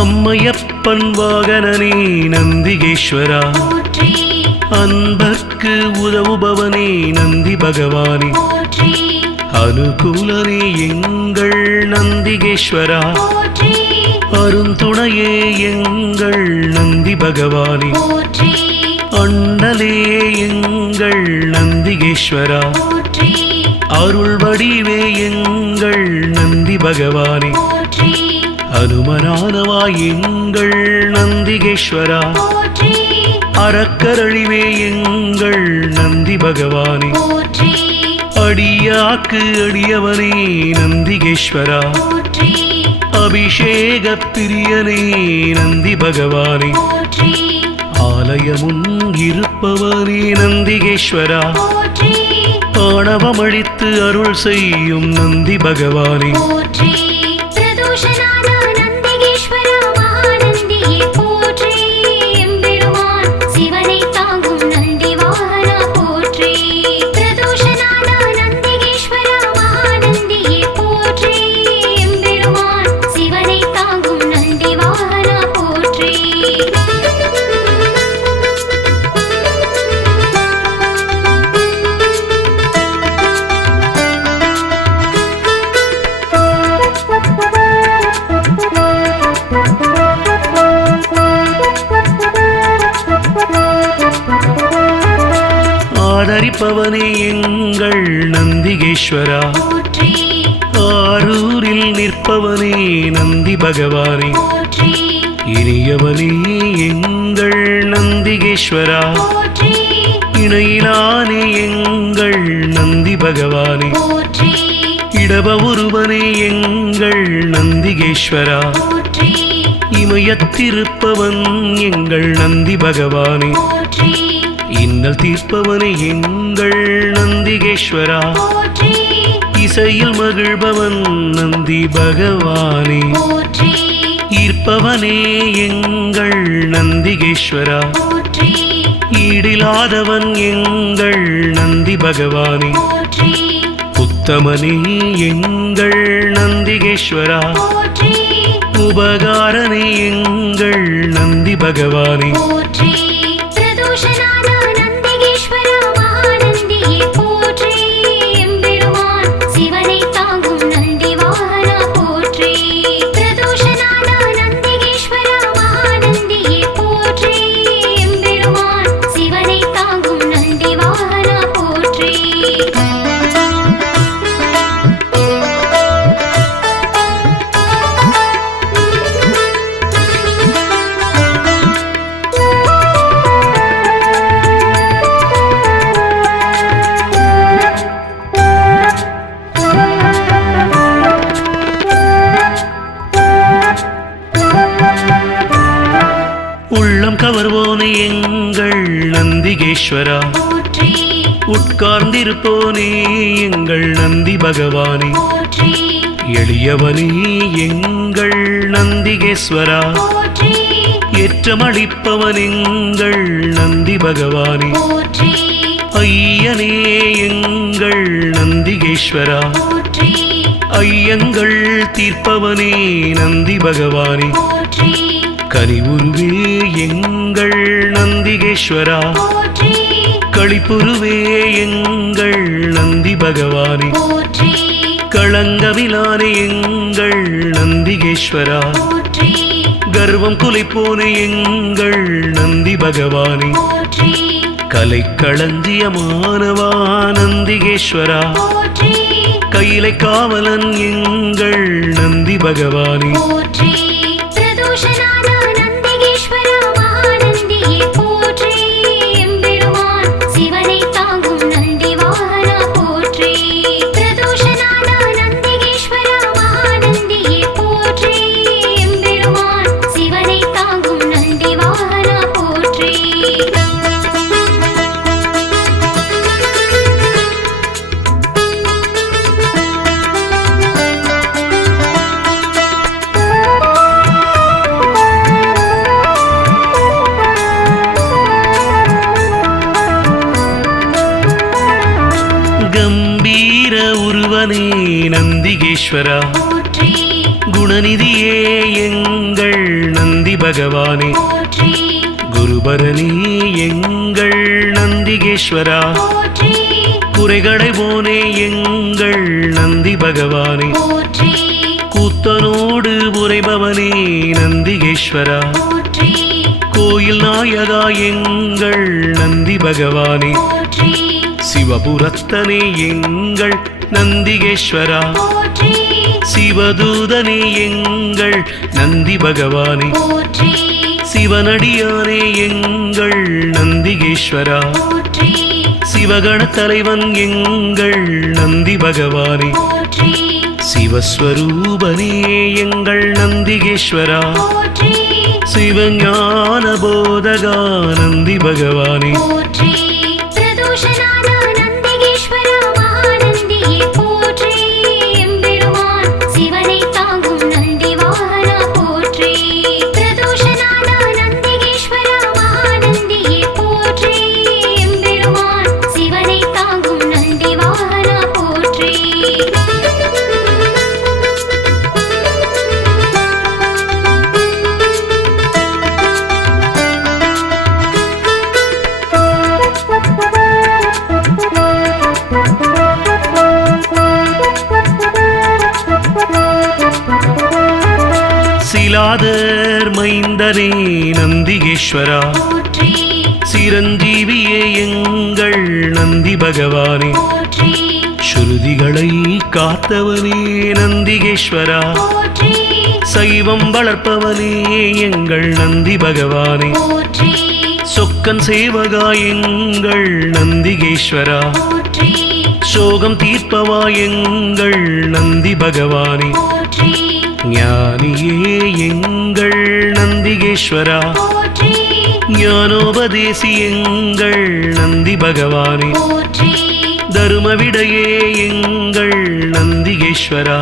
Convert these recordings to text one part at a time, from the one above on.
அம்மையப்பன் வாகனனே நந்திகேஸ்வரா, அன்பர்க்கு உதவுபவனே நந்தி பகவானே, அனுகூலனே எங்கள் நந்திகேஸ்வரா, அருந்துணையே எங்கள் நந்தி பகவானே, அண்ணலே எங்கள் நந்திகேஸ்வரா, அருள் வடிவே எங்கள் நந்தி பகவானே, அனுமனானவா எங்கள் நந்திகேஸ்வரா, அறக்கரழிவே எங்கள் நந்தி பகவானே, அடியாக்கு அடியவனே நந்திகேஸ்வரா, அபிஷேக பிரியனே நந்தி பகவானே, ஆலயமுன் இருப்பவனே நந்திகேஸ்வரா, ஆணவமழித்து அருள் செய்யும் நந்தி பகவானே, ஆதரிப்பவனே எங்கள் நந்திகேஸ்வரா, ஆரூரில் நிற்பவனே நந்தி பகவானே, இனியவனே எங்கள் நந்திகேஸ்வரா, இணையிலானே எங்கள் நந்தி பகவானே, இடப ஒருவனே எங்கள் நந்திகேஸ்வரா, இமயத்திருப்பவன் எங்கள் நந்தி பகவானே, இன்னல் தீர்ப்பவனே எங்கள் நந்திகேஸ்வரா, இசையில் மகிழ்பவன் நந்தி பகவானே, ஈர்ப்பவனே எங்கள் நந்திகேஸ்வரா, ஈடிலாதவன் எங்கள் நந்தி பகவானே, உத்தமனே எங்கள் நந்திகேஸ்வரா, உபகாரனே எங்கள் நந்தி பகவானே, உள்ளம் கவர்வோனே எங்கள் நந்திகேஸ்வரா, உட்கார்ந்திருப்போனே எங்கள் நந்தி பகவானே, எளியவனே எங்கள் நந்திகேஸ்வரா, ஏற்றமளிப்பவன் எங்கள் நந்தி பகவானே, ஐயனே எங்கள் நந்திகேஸ்வரா, ஐயங்கள் தீர்ப்பவனே நந்தி பகவானே, கனிவுருவே எங்கள் நந்திகேஸ்வரா, களிப்புருவே எங்கள் நந்தி பகவானே, களங்கமிலானே எங்கள் நந்திகேஸ்வரா, கர்வம் குலைப்போனே எங்கள் நந்தி பகவானே, கலை களஞ்சியமானவா நந்திகேஸ்வரா, கையிலை காவலன் எங்கள் நந்தி பகவானே, சிவனை தாங்கும் நந்தி கம்பீர உருவனே நந்திகேஸ்வரா குணநிதியே எங்கள் நந்தி பகவானே குருபரனே எங்கள் நந்திகேஸ்வரா குறைகளை போனே எங்கள் நந்தி பகவானே கூத்தனோடு உரைபவனே நந்திகேஸ்வரா கோயில் நாயகா எங்கள் நந்தி பகவானே சிவபுரத்தனே எங்கள் நந்திகேஸ்வரா சிவதூதனே எங்கள் நந்தி பகவானே சிவனடியானே எங்கள் நந்திகேஸ்வரா சிவகண தலைவன் எங்கள் நந்தி பகவானே சிவஸ்வரூபனே எங்கள் நந்திகேஸ்வரா சிவஞான போதகா நந்தி பகவானே சிலாதர் மைந்தனே நந்திகேஸ்வரா சிரஞ்சீவியே எங்கள் நந்தி பகவானே ஸ்ருதிகளை காத்தவனே நந்திகேஸ்வரா சைவம் வளர்ப்பவனே எங்கள் நந்தி பகவானே சொக்கன் சேவகா எங்கள் நந்திகேஸ்வரா சோகம் தீர்ப்பவா எங்கள் நந்தி பகவானே ஞானியே எங்கள் நந்திகேஸ்வரா ஞானோபதேசி எங்கள் நந்தி பகவானே தருமவிடையே எங்கள் நந்திகேஸ்வரா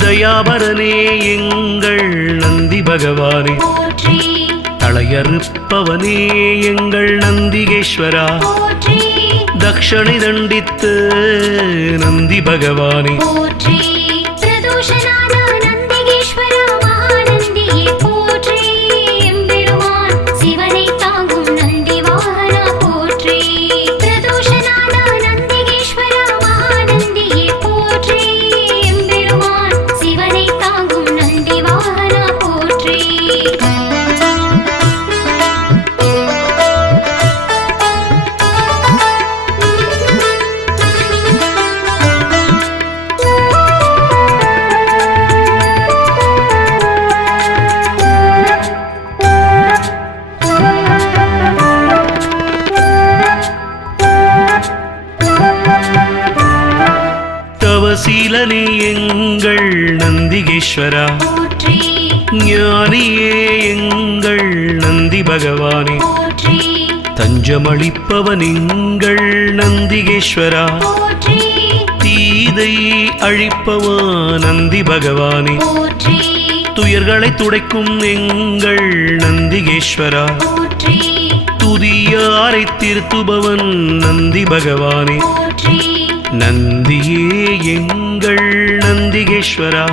தயாபரனே எங்கள் நந்தி பகவானே தலையறுப்பவனே எங்கள் நந்திகேஸ்வரா தக்ஷணை தண்டித்து நந்தி பகவானே சீலனே எங்கள் நந்திகேஸ்வரா ஞானியே எங்கள் நந்தி பகவானே தஞ்சமளிப்பவன் எங்கள் நந்திகேஸ்வரா தீதை அழிப்பவா நந்தி பகவானே துயர்களை துடைக்கும் எங்கள் நந்திகேஸ்வரா துதியாரை திருத்துபவன் நந்தி பகவானே நந்தியே எங்கள் நந்திகேஸ்வரா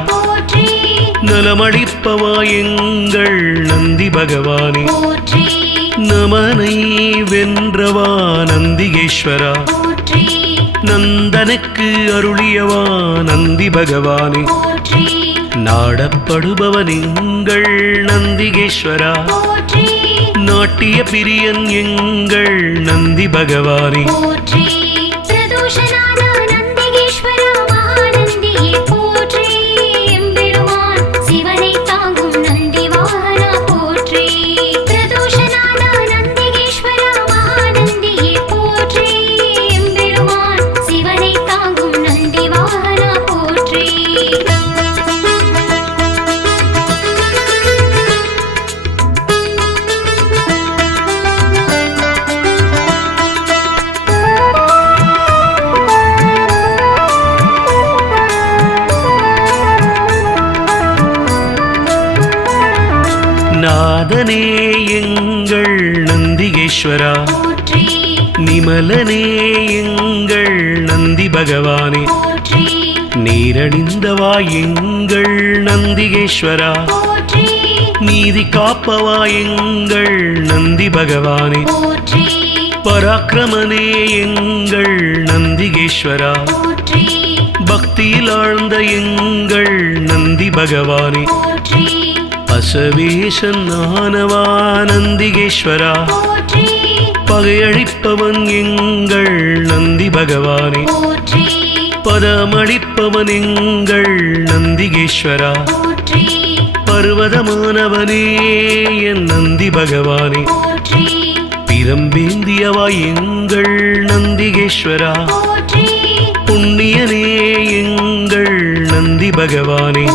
நலமளிப்பவா எங்கள் நந்தி பகவானே நமனை வென்றவா நந்திகேஸ்வரா நந்தனுக்கு அருளியவா நந்தி பகவானே நாடப்படுபவன் எங்கள் நந்திகேஸ்வரா நாட்டிய பிரியன் எங்கள் நந்தி பகவானே நிர்மலனே எங்கள் நந்தி பகவானே நீரணிந்தவா எங்கள் நந்திகேஸ்வரா நீதி காப்பவா எங்கள் நந்தி பகவானே பராக்கிரமனே எங்கள் நந்திகேஸ்வரா பக்தியில் ஆழ்ந்த எங்கள் நந்தி பகவானே அசவேசன் ஆனவா நந்திகேஸ்வரா பகையழிப்பவன் எங்கள் நந்தி பகவானே பதமளிப்பவன் எங்கள் நந்திகேஸ்வரா பர்வதமானவனே என் நந்தி பகவானே பிரம்பேந்தியவா எங்கள் நந்திகேஸ்வரா புண்ணியனே எங்கள் நந்தி பகவானே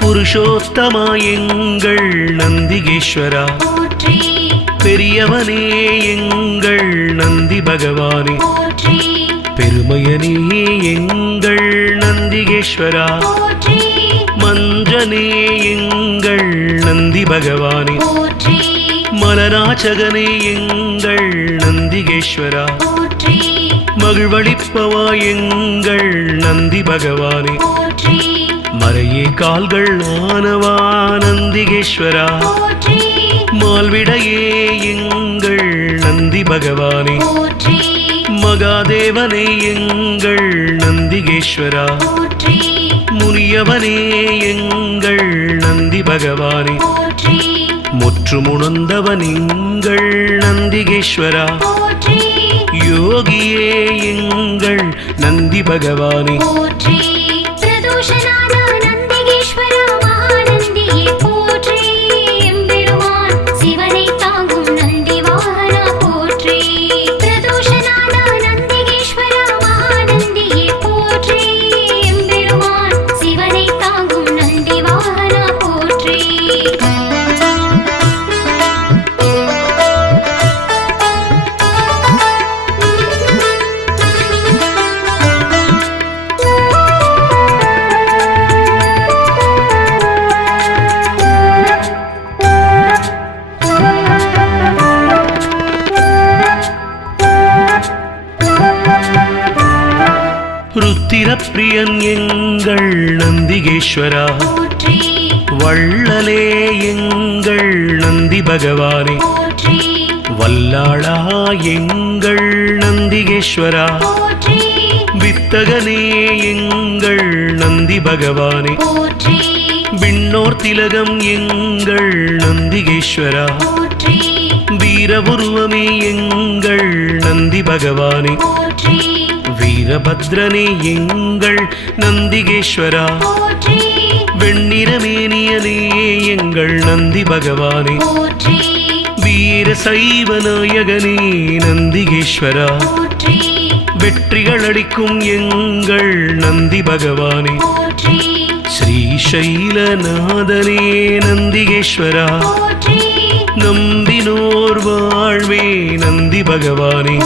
புருஷோத்தமா எங்கள் நந்திகேஸ்வரா பெரியவனே எங்கள் நந்தி பகவானே பெருமையனே எங்கள் நந்திகேஸ்வரா மஞ்சனே எங்கள் நந்தி பகவானே மலராச்சகனே எங்கள் நந்திகேஸ்வரா மகிழ்வளிப்பவா எங்கள் நந்தி பகவானே மறையே கால்கள் ஆனவா நந்திகேஸ்வரா மால்விடையே எங்கள் நந்தி பகவானே மகாதேவனே எங்கள் நந்திகேஸ்வரா முனியவனே எங்கள் நந்தி பகவானே முற்றுமுணர்ந்தவன் எங்கள் நந்திகேஸ்வரா யோகியே எங்கள் நந்தி பகவானே ருத்திரப்பிரியன் எங்கள் நந்திகேஸ்வரா வள்ளலே எங்கள் நந்தி பகவானே வல்லாளா எங்கள் நந்திகேஸ்வரா வித்தகனே எங்கள் நந்தி பகவானே விண்ணோர் திலகம் எங்கள் நந்திகேஸ்வரா வீரபுருவமே எங்கள் நந்தி பகவானே வீரபத்ரனே எங்கள் நந்திகேஸ்வரா வெண்ணிறமேனியனே எங்கள் நந்தி பகவானே வீர சைவ நாயகனே நந்திகேஸ்வரா வெற்றிகள் அளிக்கும் எங்கள் நந்தி பகவானே ஸ்ரீசைலநாதனே நந்திகேஸ்வரா நம்பினோர் வாழ்வே நந்தி பகவானே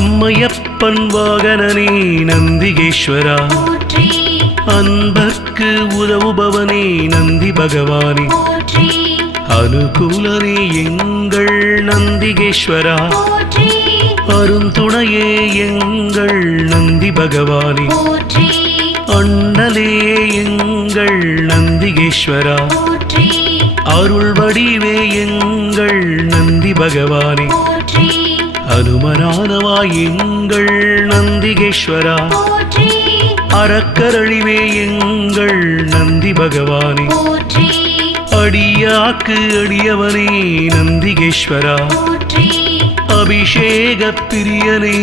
அம்மையப்பன் வாகனனே நந்திகேஸ்வரா போற்றி அன்பர்க்கு உதவுபவனே நந்தி பகவானே போற்றி அனுகூலனே எங்கள் நந்திகேஸ்வரா போற்றி அருந்துணையே எங்கள் நந்தி பகவானே போற்றி அண்ணலே எங்கள் நந்திகேஸ்வரா போற்றி அருள் வடிவே எங்கள் நந்தி பகவானே போற்றி அனுமரானவா எங்கள் நந்திகேஸ்வரா போற்றி அறக்கரழிவே எங்கள் நந்தி பகவானே போற்றி அடியாக்கு அடியவனே நந்திகேஸ்வரா போற்றி அபிஷேக பிரியனே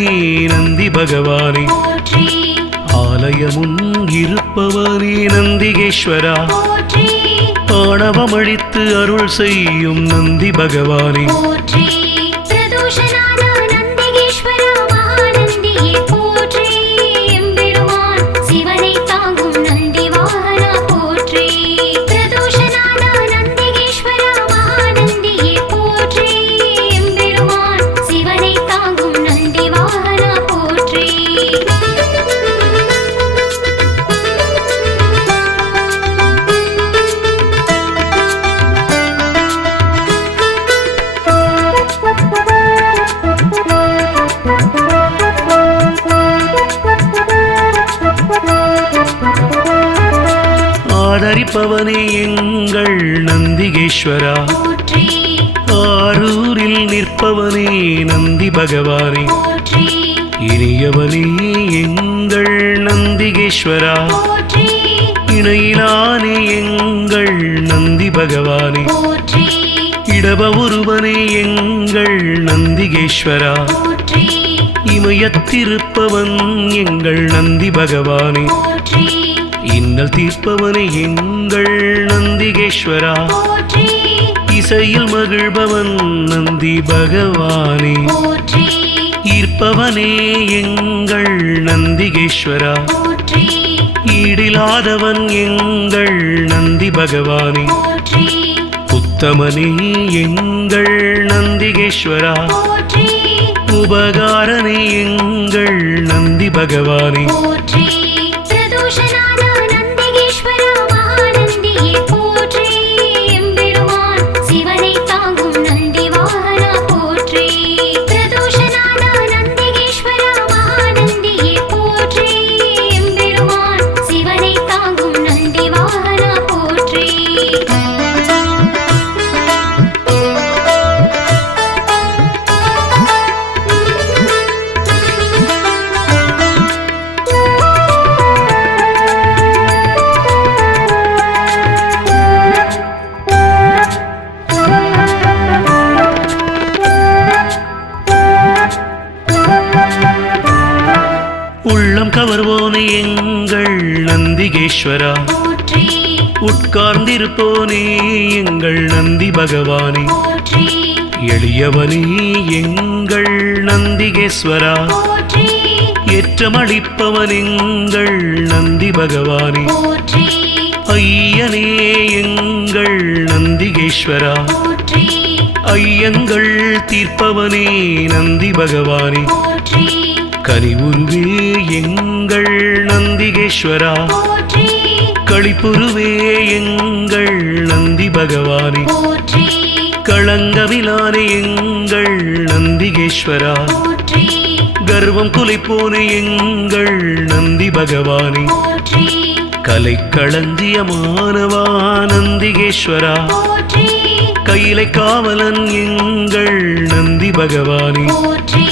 நந்தி பகவானே போற்றி ஆலயமுன் இருப்பவனே நந்திகேஸ்வரா போற்றி ஆணவமழித்து அருள் செய்யும் நந்தி பகவானே போற்றி பிரதோஷநாத நந்திகேஸ்வரா மகாநந்தியே போற்றி எம்பெருமான் சிவனை தாங்கும் நந்தி வாகனா போற்றி பிரதோஷநாத நந்திகேஸ்வரா மகாநந்தியே போற்றி எம்பெருமான் சிவனை தாங்கும் நந்தி வாகனா போற்றி ஆதரிப்பவனே எங்கள் நந்திகேஸ்வரா போற்றி ஆரூரில் நிற்பவனே நந்தி பகவானே போற்றி இனியவனே எங்கள் நந்திகேஸ்வரா போற்றி இணையிலானே எங்கள் நந்தி பகவானே போற்றி இடப ஒருவனே எங்கள் நந்திகேஸ்வரா போற்றி இமயத்திருப்பவன் எங்கள் நந்தி பகவானே போற்றி இன்னல் தீர்ப்பவனே எங்கள் நந்திகேஸ்வரா போற்றி இசையில் மகிழ்பவன் நந்தி பகவானே போற்றி ஈர்ப்பவனே எங்கள் நந்திகேஸ்வரா போற்றி ஈடிலாதவன் எங்கள் நந்தி பகவானே போற்றி உத்தமனே எங்கள் நந்திகேஸ்வரா போற்றி உபகாரனே எங்கள் நந்தி பகவானே போற்றி பிரதோஷநாத நந்திகேஸ்வரா மகாநந்தியே போற்றி எம்பெருமான் சிவனை தாங்கும் நந்தி வாகனா போற்றி பிரதோஷநாத நந்திகேஸ்வரா மகாநந்தியே போற்றி எம்பெருமான் சிவனை தாங்கும் நந்தி வாகனா போற்றி உள்ளம் கவர்வோனே எங்கள் நந்திகேஸ்வரா போற்றி உட்கார்ந்திருப்போனே எங்கள் நந்தி பகவானே போற்றி எளியவனே எங்கள் நந்திகேஸ்வரா போற்றி ஏற்றமளிப்பவன் எங்கள் நந்தி பகவானே போற்றி ஐயனே எங்கள் நந்திகேஸ்வரா போற்றி ஐயங்கள் தீர்ப்பவனே நந்தி பகவானே போற்றி கனிவுருவே எங்கள் நந்திகேஸ்வரா போற்றி களிப்புருவே எங்கள் நந்தி பகவானே போற்றி களங்கமிலானே எங்கள் நந்திகேஸ்வரா போற்றி கர்வம் குலைப்போனே எங்கள் நந்தி பகவானே போற்றி கலைக்களஞ்சியமானவா நந்திகேஸ்வரா போற்றி கையிலை காவலன் எங்கள் நந்தி பகவானே போற்றி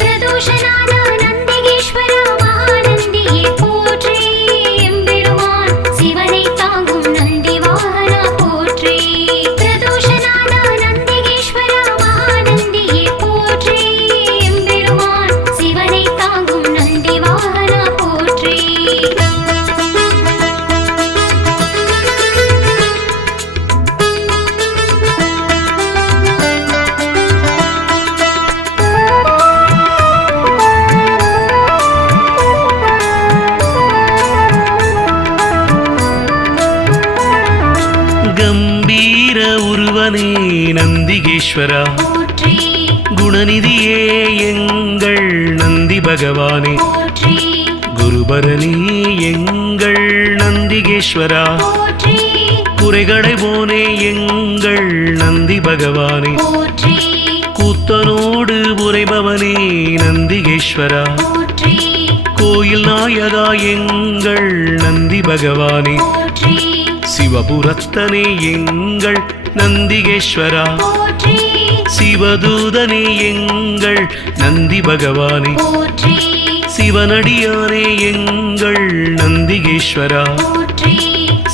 பிரதோஷநாத நந்திகேஸ்வரா மகாநந்தியே போற்றி எம்பெருமான் சிவனை தாங்கும் நந்தி வாகனா போற்றி பிரதோஷநாத நந்திகேஸ்வரா மகாநந்தியே போற்றி எம்பெருமான் சிவனை தாங்கும் நந்தி வாகனா போற்றி கம்பீர உருவனே நந்திகேஸ்வரா போற்றி குணநிதியே எங்கள் நந்தி பகவானே போற்றி குருபரனே எங்கள் நந்திகேஸ்வரா போற்றி குறைகளை போனே எங்கள் நந்தி பகவானே போற்றி கூத்தனோடு உரைபவனே நந்திகேஸ்வரா போற்றி கோயில் நாயகா எங்கள் நந்தி பகவானே போற்றி சிவபுரத்தனே எங்கள் நந்திகேஸ்வரா போற்றி சிவதூதனே எங்கள் நந்தி பகவானே போற்றி சிவனடியானே எங்கள் நந்திகேஸ்வரா போற்றி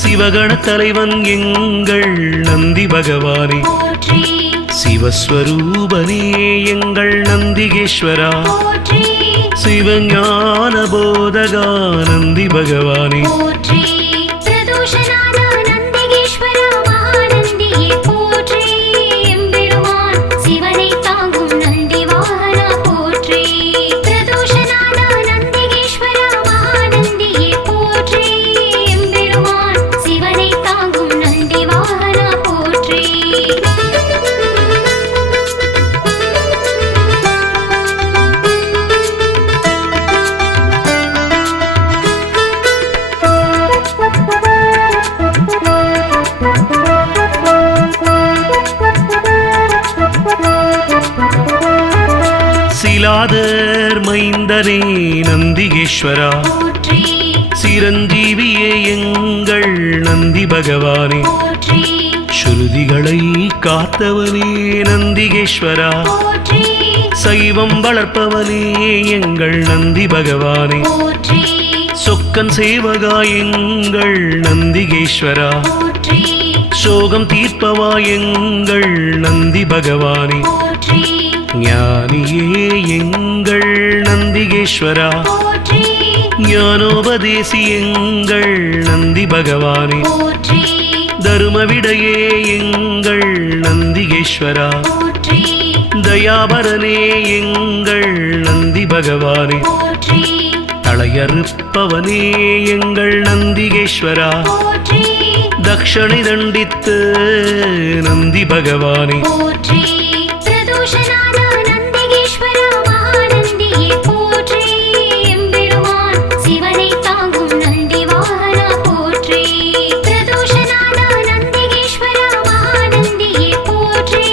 சிவகண தலைவன் எங்கள் நந்தி பகவானே போற்றி சிவஸ்வரூபனே எங்கள் நந்திகேஸ்வரா போற்றி சிவஞான போதகா நந்தி பகவானே போற்றி பிரதோஷநாத நந்திகேஸ்வர மகாநந்தியே போற்றி எம்பெருமான் சிவனை தாங்கும் நந்தி வாகனா போற்றி பிரதோஷநாத நந்திகேஸ்வர மகாநந்தியே போற்றி எம்பெருமான் சிவனை தாங்கும் நந்தி வாகனா போற்றி சிலாதர் மைந்தனே நந்திகேஸ்வரா போற்றி சிரஞ்சீவியே எங்கள் நந்தி பகவானே போற்றி ஸ்ருதிகளை காத்தவனே நந்திகேஸ்வரா போற்றி சைவம் வளர்ப்பவனே எங்கள் நந்தி பகவானே போற்றி சொக்கன் சேவகா எங்கள் நந்திகேஸ்வரா போற்றி சோகம் தீர்ப்பவா எங்கள் நந்தி பகவானே போற்றி ஞானியே எங்கள் நந்திகேஸ்வரா போற்றி ஞானோபதேசி எங்கள் நந்தி பகவானே போற்றி தருமவிடையே எங்கள் நந்திகேஸ்வரா போற்றி தயாபரனே எங்கள் நந்தி பகவானே போற்றி தளையறுப்பவனே எங்கள் நந்திகேஸ்வரா போற்றி தக்ஷணை தண்டித்து நந்தி பகவானே போற்றி பிரதோஷநாத நந்திகேஸ்வர மகாநந்தியே போற்றி எம்பெருமான் சிவனை தாங்கும் நந்தி வாகனா போற்றி பிரதோஷநாத நந்திகேஸ்வர மகாநந்தியே போற்றி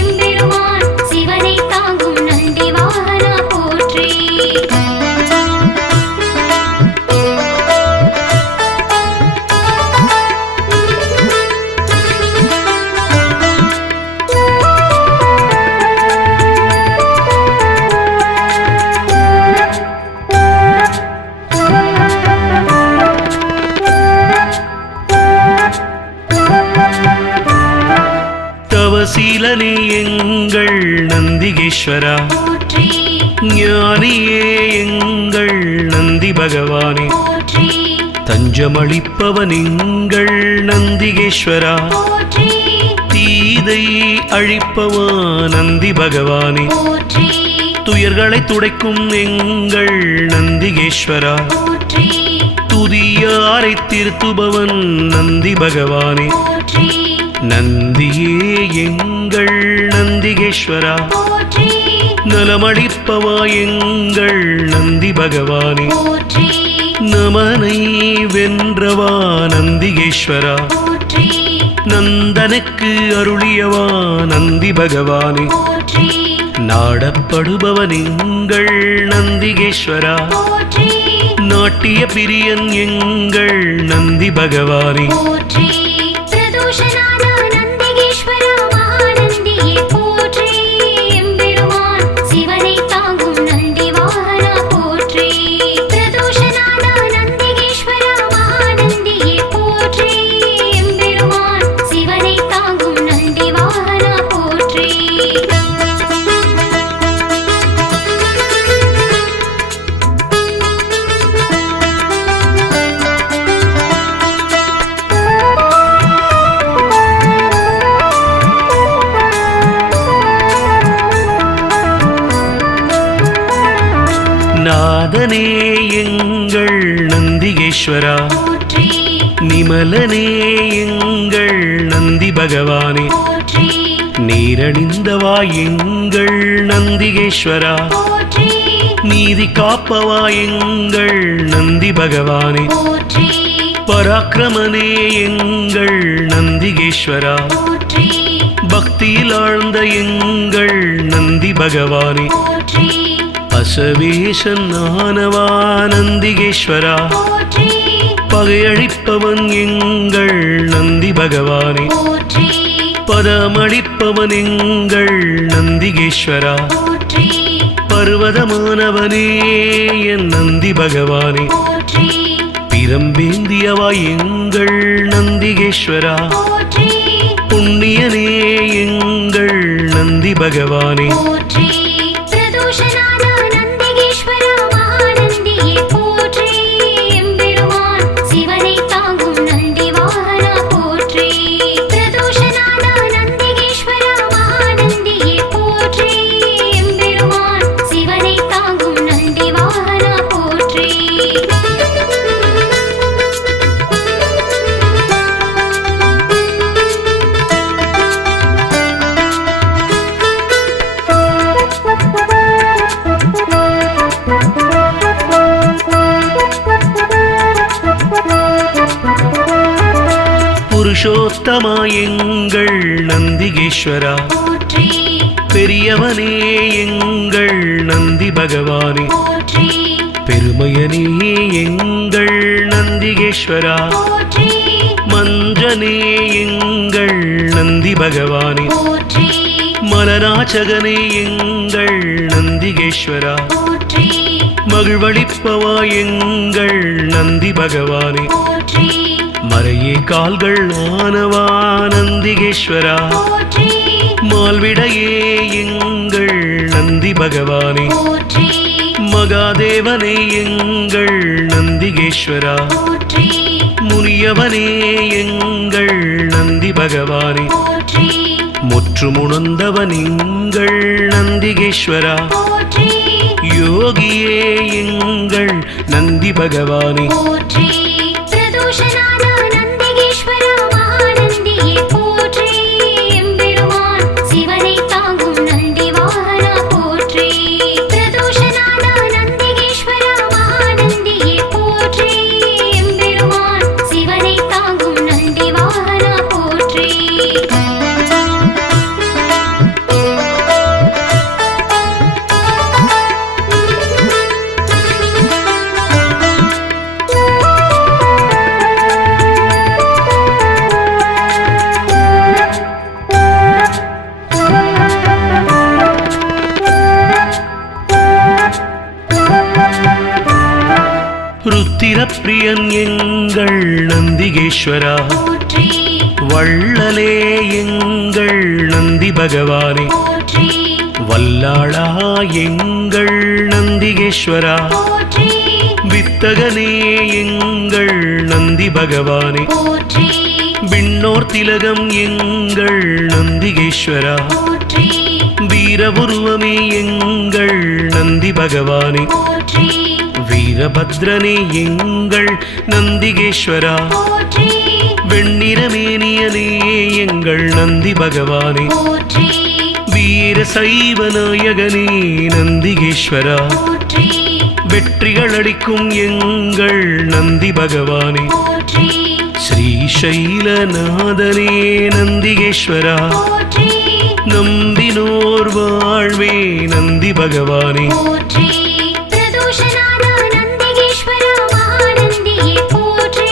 எம்பெருமான் சிவனை தாங்கும் நந்தி வாகனா போற்றி தவசீலனே எங்கள் நந்திகேஸ்வரா போற்றி ஞானியே எங்கள் நந்தி பகவானே போற்றி தஞ்சமளிப்பவன் எங்கள் நந்திகேஸ்வரா போற்றி தீதை அழிப்பவா நந்தி பகவானே போற்றி துயர்களை துடைக்கும் எங்கள் நந்திகேஸ்வரா போற்றி துதியாரை திருத்துபவன் நந்தி பகவானே போற்றி நந்தியே எங்கள் நந்திகேஸ்வரா போற்றி நலமளிப்பவா எங்கள் நந்தி பகவானே போற்றி நமனை வென்றவா நந்திகேஸ்வரா போற்றி நந்தனுக்கு அருளியவா நந்தி பகவானே போற்றி நாடப்படுபவன் எங்கள் நந்திகேஸ்வரா போற்றி நாட்டிய பிரியன் எங்கள் நந்தி பகவானே போற்றி பிரதோஷநாத நந்திகேஸ்வர மகாநந்தியே போற்றி எம்பெருமான் சிவனை தாங்கும் நந்தி வாகனா போற்றி பிரதோஷநாத நந்திகேஸ்வர மகாநந்தியே போற்றி எம்பெருமான் சிவனை தாங்கும் நந்தி வாகனா போற்றி நாதனே எங்கள் நந்திகேஸ்வரா போற்றி நிமலனே எங்கள் நந்தி பகவானே போற்றி நீரணிந்தவா எங்கள் நந்திகேஸ்வரா, போற்றி நீதி காப்பவா எங்கள் நந்தி பகவானே, போற்றி பராக்கிரமனே எங்கள் நந்திகேஸ்வரா, போற்றி பக்தியில் ஆழ்ந்த எங்கள் நந்தி பகவானே, போற்றி அசவேசன் ஆனவா நந்திகேஸ்வரா, போற்றி பகையழிப்பவன் எங்கள் நந்தி பகவானே, போற்றி பதமளிப்பவன் எங்கள் நந்திகேஸ்வரா, போற்றி பர்வதமானவனே என் நந்தி பகவானே, போற்றி பிரம்பேந்தியவா எங்கள் நந்திகேஸ்வரா, போற்றி புண்ணியனே எங்கள் நந்தி பகவானே, போற்றி பிரதோஷநாத நந்திகேஸ்வரா மகாநந்தியே போற்றி எம்பெருமான் சிவனை தாங்கும் நந்தி வாகனா போற்றி பிரதோஷநாத நந்திகேஸ்வரா மகாநந்தியே போற்றி எம்பெருமான் சிவனை தாங்கும் நந்தி வாகனா போற்றி புருஷோத்தமா எங்கள் நந்திகேஸ்வரா, போற்றி பெரியவனே எங்கள் நந்தி பகவானே, போற்றி பெருமையனே எங்கள் நந்திகேஸ்வரா, போற்றி மஞ்சனே எங்கள் நந்தி பகவானே, போற்றி மலராச்சகனே எங்கள் நந்திகேஸ்வரா, போற்றி மகிழ்வளிப்பவா எங்கள் நந்தி பகவானே, போற்றி மறையே கால்கள் ஆனவா நந்திகேஸ்வரா, போற்றி மால்விடையே எங்கள் நந்தி பகவானே, போற்றி மகாதேவனே எங்கள் நந்திகேஸ்வரா, போற்றி முனியவனே எங்கள் நந்தி பகவானே, போற்றி முற்றுமுணர்ந்தவன் எங்கள் நந்திகேஸ்வரா, போற்றி யோகியே எங்கள் நந்தி பகவானே, போற்றி பிரதோஷநாத நந்திகேஸ்வரா மகாநந்தியே போற்றி எம்பெருமான் சிவனை தாங்கும் நந்தி வாகனா போற்றி பிரதோஷநாத நந்திகேஸ்வரா மகாநந்தியே போற்றி எம்பெருமான் சிவனை தாங்கும் நந்தி வாகனா போற்றி ருத்திரப்பிரியன் எங்கள் நந்திகேஸ்வரா, போற்றி வள்ளலே எங்கள் நந்தி பகவானே, போற்றி வல்லாளா எங்கள் நந்திகேஸ்வரா, போற்றி வித்தகனே எங்கள் நந்தி பகவானே, போற்றி விண்ணோர் திலகம் எங்கள் நந்திகேஸ்வரா, போற்றி வீரபுருவமே எங்கள் நந்தி பகவானே, போற்றி வீரபத்ரனே எங்கள் நந்திகேஸ்வரா, போற்றி வெண்ணிறமேனியனே எங்கள் நந்தி பகவானே, போற்றி வீர சைவ நாயகனே நந்திகேஸ்வரா, போற்றி வெற்றிகள் அளிக்கும் எங்கள் நந்தி பகவானே, போற்றி ஸ்ரீசைலநாதனே நந்திகேஸ்வரா, போற்றி நம்பினோர் வாழ்வே நந்தி பகவானே, போற்றி பிரதோஷநாத நந்திகேஸ்வரா மகாநந்தியே போற்றி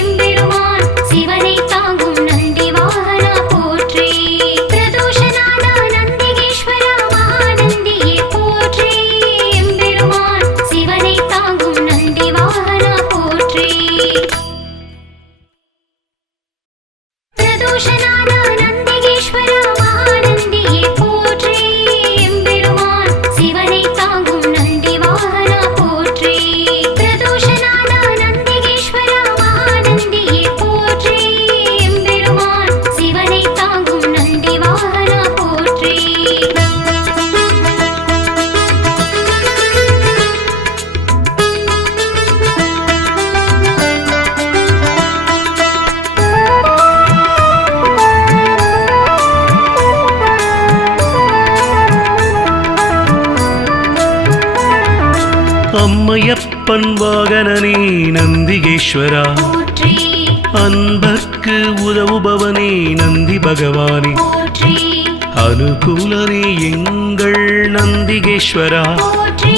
எம்பெருமான் சிவனை தாங்கும் நந்தி வாகனா போற்றி பிரதோஷநாத நந்திகேஸ்வரா மகாநந்தியே போற்றி எம்பெருமான் சிவனை தாங்கும் நந்தி வாகனா போற்றி பிரதோஷநாத நந்திகேஸ்வரா மகாநந்தியே போற்றி எம்பெருமான் சிவனை தாங்கும் நந்தி வாகனா போற்றி பிரதோஷநாத நந்திகேஸ்வரா மகாநந்தியே போற்றி எம்பெருமான் சிவனை தாங்கும் நந்தி வாகனா போற்றி அம்மையப்பன் வாகனனே நந்திகேஸ்வரா, போற்றி அன்பர்க்கு உதவுபவனே நந்தி பகவானே, போற்றி அனுகூலனே எங்கள் நந்திகேஸ்வரா, போற்றி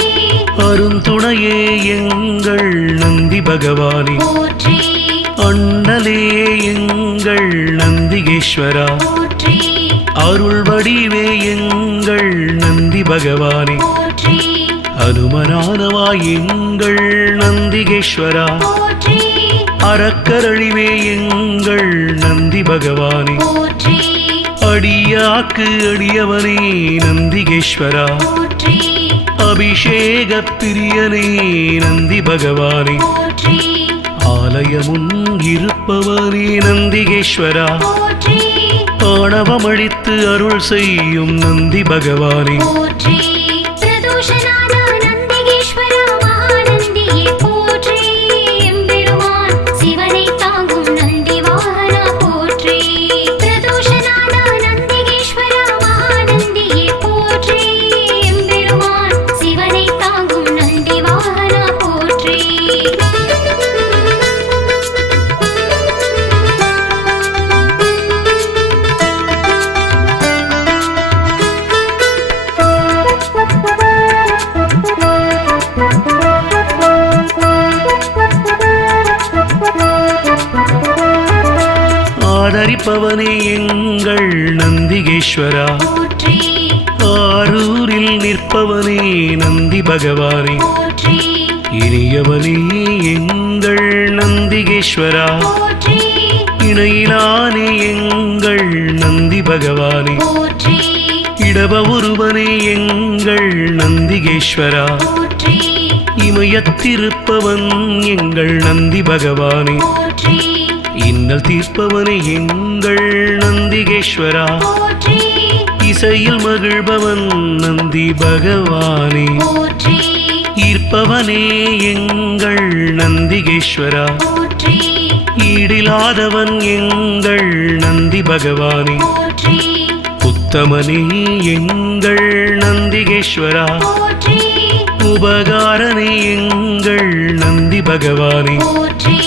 அருந்துணையே எங்கள் நந்தி பகவானே, போற்றி அண்ணலே எங்கள் நந்திகேஸ்வரா, போற்றி அருள் வடிவே எங்கள் நந்தி பகவானே, போற்றி அனுமனானவா எங்கள் நந்திகேஸ்வரா, போற்றி அறக்கரழிவே எங்கள் நந்தி பகவானே, போற்றி அடியாக்கு அடியவனே நந்திகேஸ்வரா, போற்றி அபிஷேக பிரியனே நந்தி பகவானே, போற்றி ஆலயமுன் இருப்பவனே நந்திகேஸ்வரா, போற்றி ஆணவமழித்து அருள் செய்யும் நந்தி பகவானே, போற்றி பிரதோஷநாத நந்திகேஸ்வரா மகாநந்தியே போற்றி எம்பெருமான் சிவனை தாங்கும் நந்தி வாகனா போற்றி பிரதோஷநாத நந்திகேஸ்வரா மகாநந்தியே போற்றி எம்பெருமான் சிவனை தாங்கும் நந்தி வாகனா போற்றி ஆதரிப்பவனே எங்கள் நந்திகேஸ்வரா, போற்றி ஆரூரில் நிற்பவனே நந்தி பகவானே, போற்றி இனியவனே எங்கள் நந்திகேஸ்வரா, போற்றி இணையிலானே எங்கள் நந்தி பகவானே, போற்றி இடப ஒருவனே எங்கள் நந்திகேஸ்வரா, போற்றி இமயத்திருப்பவன் எங்கள் நந்தி பகவானே, போற்றி இன்னல் தீர்ப்பவனே எங்கள் நந்திகேஸ்வரா, போற்றி இசையில் மகிழ்பவன் நந்தி பகவானே, போற்றி ஈர்ப்பவனே எங்கள் நந்திகேஸ்வரா, போற்றி ஈடிலாதவன் எங்கள் நந்தி பகவானே, போற்றி உத்தமனே எங்கள் நந்திகேஸ்வரா, போற்றி உபகாரனே எங்கள் நந்தி பகவானே, போற்றி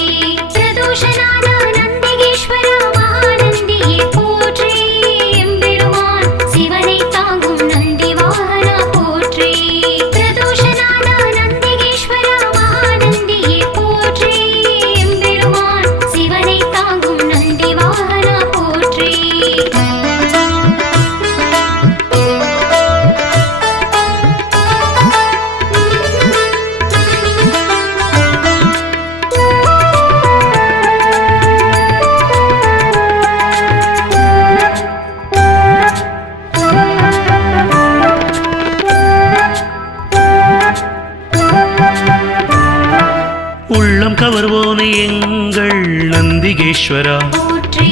பிரதோஷநாத நந்திகேஸ்வரா மகாநந்தியே போற்றி எம்பெருமான் சிவனை தாங்கும் நந்தி வாகனா போற்றி பிரதோஷநாத நந்திகேஸ்வரா மகாநந்தியே போற்றி எம்பெருமான் சிவனை தாங்கும் நந்தி வாகனா போற்றி உள்ளம் கவர்வோனே எங்கள் நந்திகேஸ்வரா, போற்றி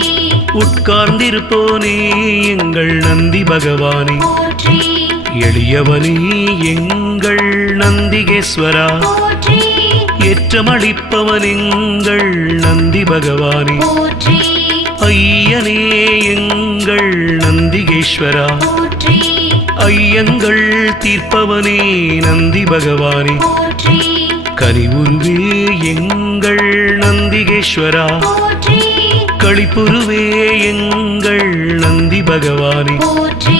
உட்கார்ந்திருப்போனே எங்கள் நந்தி பகவானே, போற்றி எளியவனே எங்கள் நந்திகேஸ்வரா, போற்றி ஏற்றமளிப்பவன் எங்கள் நந்தி பகவானே, போற்றி ஐயனே எங்கள் நந்திகேஸ்வரா, போற்றி ஐயங்கள் தீர்ப்பவனே நந்தி பகவானே, போற்றி கனிவுருவே எங்கள் நந்திகேஸ்வரா, போற்றி களிப்புருவே எங்கள் நந்தி பகவானே, போற்றி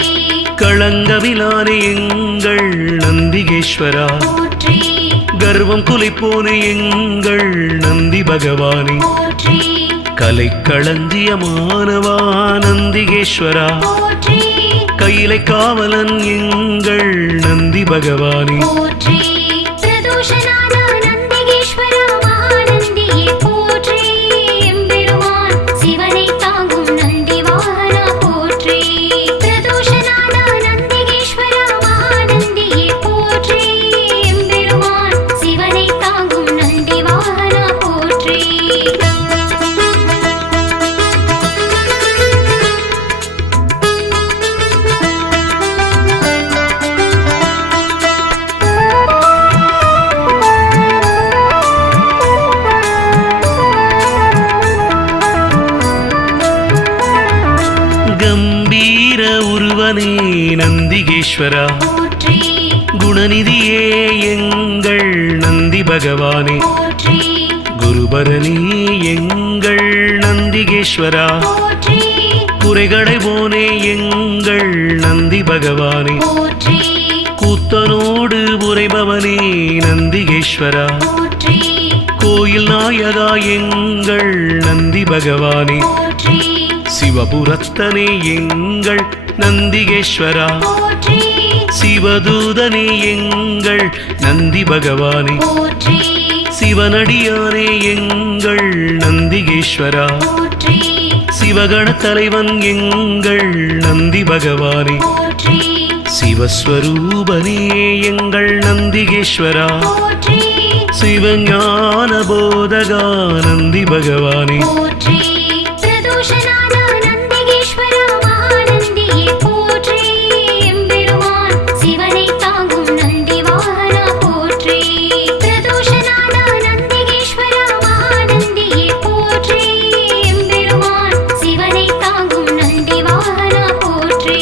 களங்கமிலானே எங்கள் நந்திகேஸ்வரா, போற்றி கர்வம் குலைப்போனே எங்கள் நந்தி பகவானே, போற்றி கலைக்களஞ்சியமானவா நந்திகேஸ்வரா, போற்றி கையிலை காவலன் எங்கள் நந்தி பகவானே, போற்றி பிரதோஷநாத நந்திகேஸ்வரா மகாநந்தியே போற்றி எம்பெருமான் சிவனை தாங்கும் நந்தி வாகனா போற்றி பிரதோஷநாத நந்திகேஸ்வரா மகாநந்தியே போற்றி எம்பெருமான் சிவனை தாங்கும் நந்தி வாகனா போற்றி கம்பீர உருவனே நந்திகேஸ்வரா, போற்றி குணநிதியே எங்கள் நந்தி பகவானே போற்றி குருபரணி எங்கள் நந்திகேஸ்வரா போற்றி குறைகளை போனே எங்கள் நந்தி பகவானே போற்றி கூத்தனோடு உரைபவனே நந்திகேஸ்வரா போற்றி கோயில் நாயகா எங்கள் நந்தி பகவானே போற்றி சிவபுரத்தனே எங்கள் நந்திகேஸ்வரா போற்றி சிவதூதனே எங்கள் நந்தி பகவானே போற்றி சிவனடியானே எங்கள் நந்திகேஸ்வரா போற்றி சிவகண தலைவன் எங்கள் நந்தி பகவானே போற்றி சிவஸ்வரூபனே எங்கள் நந்திகேஸ்வரா போற்றி சிவஞான போதகா நந்தி பகவானே போற்றி பிரதோஷநாத நந்திகேஸ்வர மகாநந்தியே போற்றி எம்பெருமான் சிவனை தாங்கும் நந்தி வாகனா போற்றி பிரதோஷநாத நந்திகேஸ்வர மகாநந்தியே போற்றி எம்பெருமான் சிவனை தாங்கும் நந்தி வாகனா போற்றி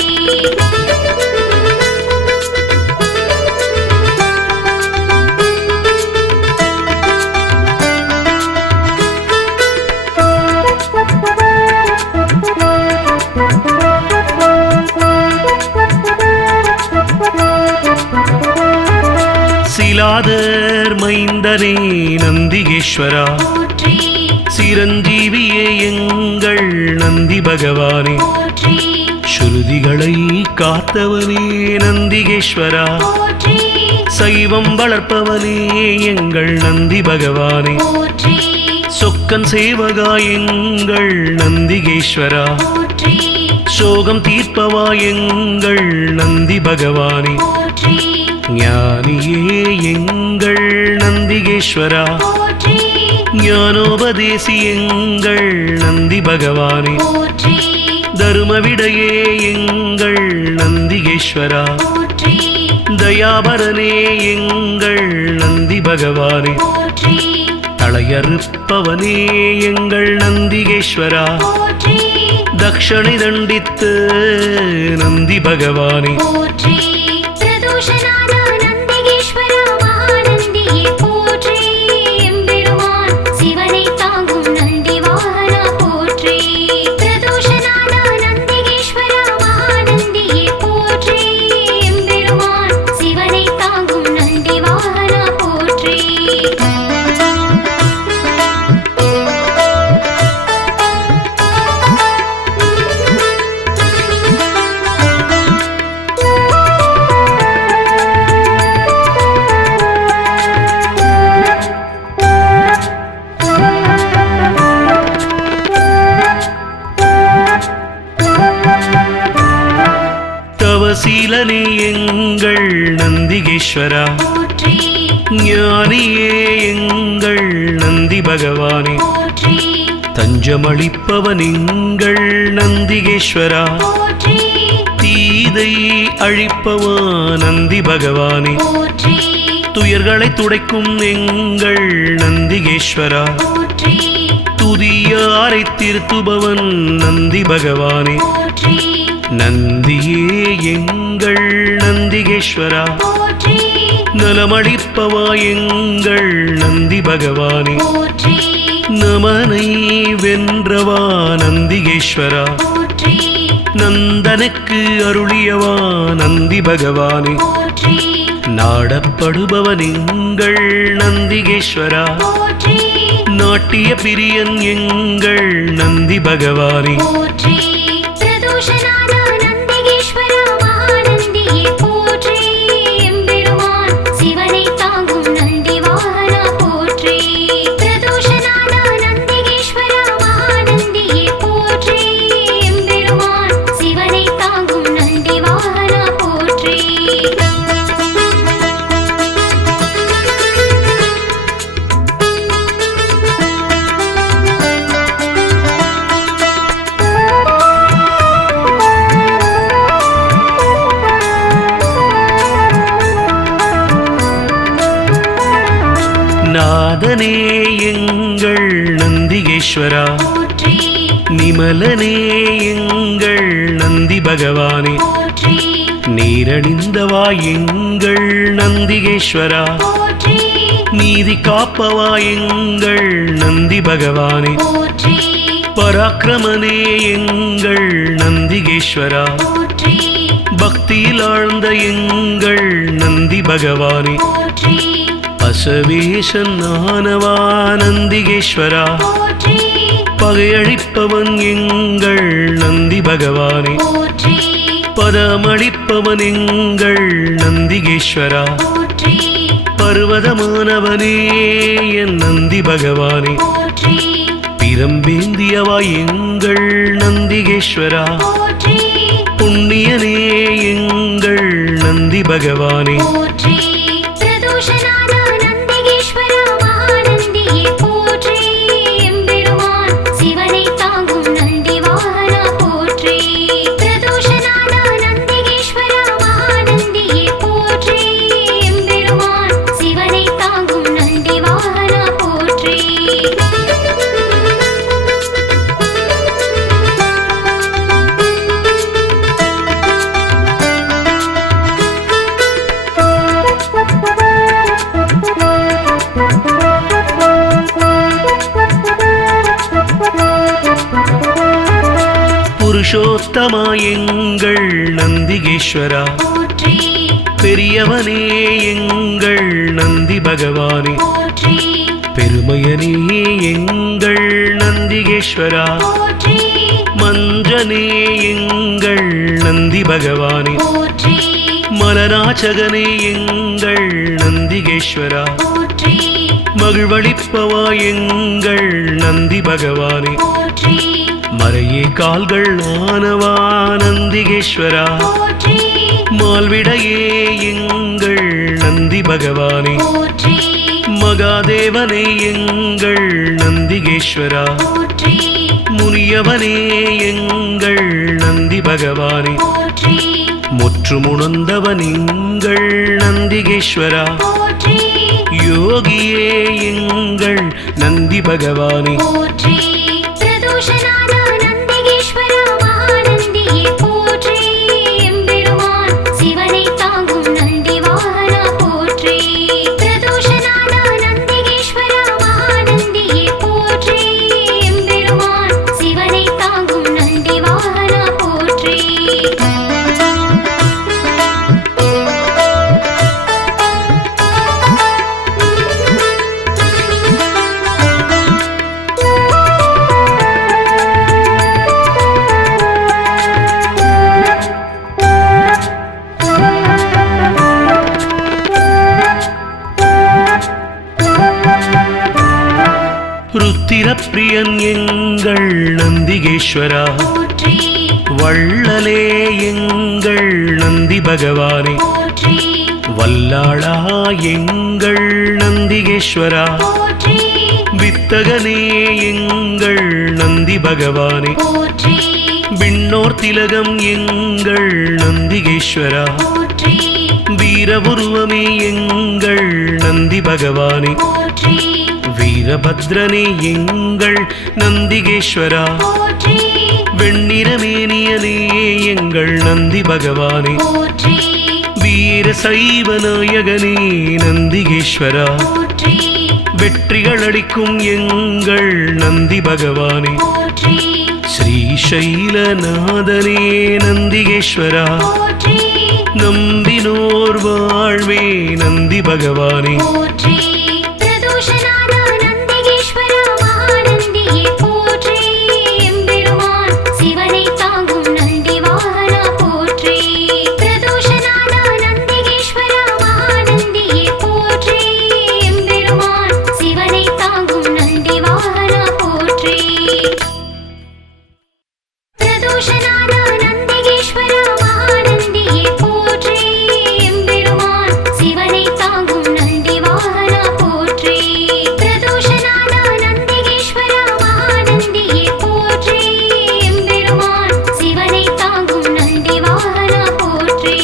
சிலாதர் மைந்தனே நந்திகேஸ்வரா போற்றி சிரஞ்சீவியே எங்கள் நந்தி பகவானே போற்றி ஸ்ருதிகளை காத்தவனே நந்திகேஸ்வரா போற்றி சைவம் வளர்ப்பவனே எங்கள் நந்தி பகவானே போற்றி சொக்கன் சேவகா எங்கள் நந்திகேஸ்வரா போற்றி சோகம் தீர்ப்பவா எங்கள் நந்தி பகவானே போற்றி ஞானியே எங்கள் நந்திகேஸ்வரா போற்றி ஞானோபதேசி எங்கள் நந்தி பகவானே போற்றி தருமவிடையே எங்கள் நந்திகேஸ்வரா போற்றி தயாபரனே எங்கள் நந்தி பகவானே போற்றி தளையறுப்பவனே எங்கள் நந்திகேஸ்வரா போற்றி தக்ஷணை தண்டித்து நந்தி பகவானே போற்றி பிரதோஷநாத நந்திகேஸ்வர மகாநந்தியே போற்றி எம்பெருமான் சிவனை தாங்கும் நந்தி வாகனா போற்றி பிரதோஷநாத நந்திகேஸ்வர மகாநந்தியே போற்றி எம்பெருமான் சிவனை தாங்கும் நந்தி வாகனா போற்றி தவசீலனே எங்கள் நந்திகேஸ்வரா போற்றி ஞானியே எங்கள் நந்தி பகவானே போற்றி தஞ்சமளிப்பவன் எங்கள் நந்திகேஸ்வரா போற்றி தீதை அழிப்பவா நந்தி பகவானே போற்றி துயர்களை துடைக்கும் எங்கள் நந்திகேஸ்வரா போற்றி துதியாரை திருத்துபவன் நந்தி பகவானே போற்றி நந்தியே எங்கள் நந்திகேஸ்வரா போற்றி நலமளிப்பவா எங்கள் நந்தி பகவானே போற்றி நமனை வென்றவா நந்திகேஸ்வரா போற்றி நந்தனுக்கு அருளியவா நந்தி பகவானே போற்றி நாடப்படுபவன் எங்கள் நந்திகேஸ்வரா போற்றி நாட்டிய பிரியன் எங்கள் நந்தி பகவானே போற்றி பிரதோஷநாத நந்திகேஸ்வர மகாநந்தியே போற்றி எம்பெருமான் சிவனை தாங்கும் நந்தி வாகனா போற்றி பிரதோஷநாத நந்திகேஸ்வர மகாநந்தியே போற்றி எம்பெருமான் சிவனை தாங்கும் நந்தி வாகனா போற்றி நாதனே எங்கள் நந்திகேஸ்வரா போற்றி நிமலனே எங்கள் நந்தி பகவானே போற்றி நீரணிந்தவா எங்கள் நந்திகேஸ்வரா, போற்றி நீதி காப்பவா எங்கள் நந்தி பகவானே, போற்றி பராக்கிரமனே எங்கள் நந்திகேஸ்வரா, போற்றி பக்தியில் ஆழ்ந்த எங்கள் நந்தி பகவானே, போற்றி பசவேசன் ஆனவா நந்திகேஸ்வரா, போற்றி பகையழிப்பவன் எங்கள் நந்தி பகவானே, போற்றி பதமளிப்பவன் எங்கள் நந்திகேஸ்வரா, போற்றி பர்வதமானவனே என் நந்தி பகவானே, போற்றி பிரம்பேந்தியவா எங்கள் நந்திகேஸ்வரா, போற்றி புண்ணியனே எங்கள் நந்தி பகவானே, போற்றி பிரதோஷநாத நந்திகேஸ்வர மகாநந்தியே போற்றி எம்பெருமான் சிவனை தாங்கும் நந்தி வாகனா போற்றி பிரதோஷநாத நந்திகேஸ்வர மகாநந்தியே போற்றி எம்பெருமான் சிவனை தாங்கும் நந்தி வாகனா போற்றி புருஷோத்தமா எங்கள் நந்திகேஸ்வரா, போற்றி பெரியவனே எங்கள் நந்தி பகவானே, போற்றி பெருமையனே எங்கள் நந்திகேஸ்வரா, போற்றி மஞ்சனே எங்கள் நந்தி பகவானே, போற்றி மலராச்சகனே எங்கள் நந்திகேஸ்வரா, போற்றி மகிழ்வளிப்பவா எங்கள் நந்தி பகவானே, போற்றி மறையே கால்கள் ஆனவா நந்திகேஸ்வரா, போற்றி மால்விடையே எங்கள் நந்தி பகவானே, போற்றி மகாதேவனே எங்கள் நந்திகேஸ்வரா, போற்றி முனியவனே எங்கள் நந்தி பகவானே, போற்றி முற்றுமுணர்ந்தவன் எங்கள் நந்திகேஸ்வரா, போற்றி யோகியே எங்கள் நந்தி பகவானே, போற்றி பிரதோஷநாத நந்திகேஸ்வர மகாநந்தியே போற்றி எம்பெருமான் சிவனை தாங்கும் நந்தி வாகனா போற்றி பிரதோஷநாத நந்திகேஸ்வர மகாநந்தியே போற்றி எம்பெருமான் சிவனை தாங்கும் நந்தி வாகனா போற்றி ருத்திரப்பிரியன் எங்கள் நந்திகேஸ்வரா, போற்றி வள்ளலே எங்கள் நந்தி பகவானே, போற்றி வல்லாளா எங்கள் நந்திகேஸ்வரா, போற்றி வித்தகனே எங்கள் நந்தி பகவானே, போற்றி விண்ணோர் திலகம் எங்கள் நந்திகேஸ்வரா, போற்றி வீரபுருவமே எங்கள் நந்தி பகவானே, போற்றி வீரபத்ரனே எங்கள் நந்திகேஸ்வரா, போற்றி வெண்ணிறமேனியனே எங்கள் நந்தி பகவானே, போற்றி வீர சைவ நாயகனே நந்திகேஸ்வரா, போற்றி வெற்றிகள் அளிக்கும் எங்கள் நந்தி பகவானே, போற்றி ஸ்ரீசைலநாதனே நந்திகேஸ்வரா, போற்றி நம்பினோர் வாழ்வே நந்தி பகவானே, போற்றி பிரதோஷநாத நந்திகேஸ்வர மகாநந்தியே போற்றி எம்பெருமான் சிவனை தாங்கும் நந்தி வாகனா போற்றி பிரதோஷநாத நந்திகேஸ்வர மகாநந்தியே போற்றி எம்பெருமான் சிவனை தாங்கும் நந்தி வாகனா போற்றி பிரதோஷநாத நந்திகேஸ்வர மகாநந்தியே போற்றி எம்பெருமான் சிவனை தாங்கும் நந்தி வாகனா போற்றி பிரதோஷநாத நந்திகேஸ்வர மகாநந்தியே போற்றி எம்பெருமான் சிவனை தாங்கும் நந்தி வாகனா போற்றி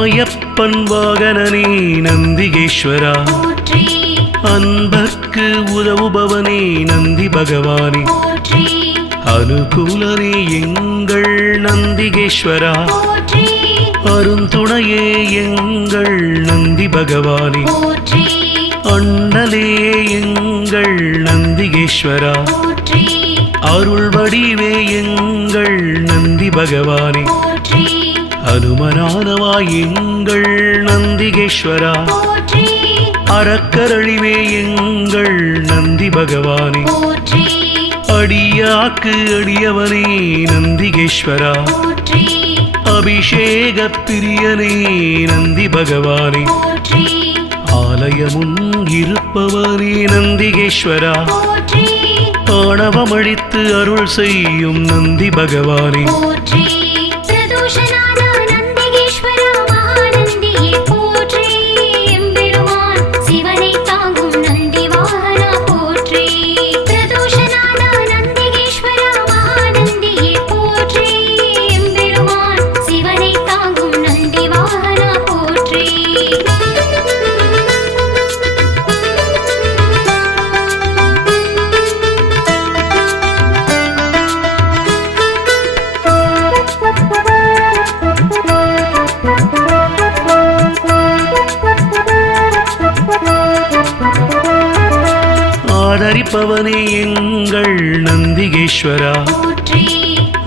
அம்மையப்பன் வாகனனே நந்திகேஸ்வரா, போற்றி அன்பர்க்கு உதவுபவனே நந்தி பகவானே, போற்றி அனுகூலனே எங்கள் நந்திகேஸ்வரா, போற்றி அருந்துணையே எங்கள் நந்தி பகவானே, போற்றி அண்ணலே எங்கள் நந்திகேஸ்வரா, போற்றி அருள் வடிவே எங்கள் நந்தி பகவானே, போற்றி அனுமனானவா எங்கள் நந்திகேஸ்வரா, போற்றி அறக்கரழிவே எங்கள் நந்தி பகவானே, போற்றி அடியாக்கு அடியவனே நந்திகேஸ்வரா, போற்றி அபிஷேக பிரியனே நந்தி பகவானே, போற்றி ஆலயமுன் இருப்பவனே நந்திகேஸ்வரா, போற்றி ஆணவமழித்து அருள் செய்யும் நந்தி பகவானே, போற்றி பிரதோஷநாத நந்திகேஸ்வர மகாநந்தியே போற்றி எம்பெருமான் சிவனை தாங்கும் நந்தி வாகனா போற்றி பிரதோஷநாத நந்திகேஸ்வர மகாநந்தியே போற்றி எம்பெருமான் சிவனை தாங்கும் நந்தி வாகனா போற்றி ஆதரிப்பவனே எங்கள் நந்திகேஸ்வரா, போற்றி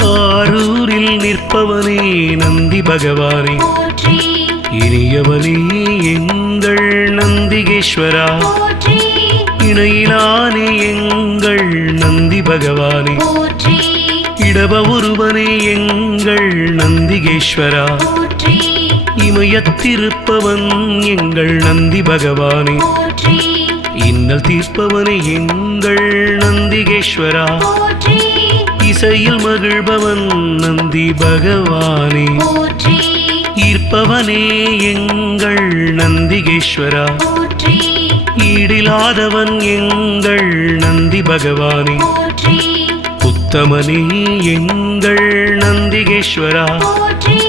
ஆரூரில் நிற்பவனே நந்தி பகவானே, போற்றி இனியவனே எங்கள் நந்திகேஸ்வரா, போற்றி இணையிலானே எங்கள் நந்தி பகவானே, போற்றி இடப ஒருவனே எங்கள் நந்திகேஸ்வரா, போற்றி இமயத்திருப்பவன் எங்கள் நந்தி பகவானே, போற்றி இன்னல் தீர்ப்பவனே எங்கள் நந்திகேஸ்வரா, போற்றி இசையில் மகிழ்பவன் நந்தி பகவானே, போற்றி ஈர்ப்பவனே எங்கள் நந்திகேஸ்வரா, போற்றி ஈடிலாதவன் எங்கள் நந்தி பகவானே, போற்றி உத்தமனே எங்கள் நந்திகேஸ்வரா, போற்றி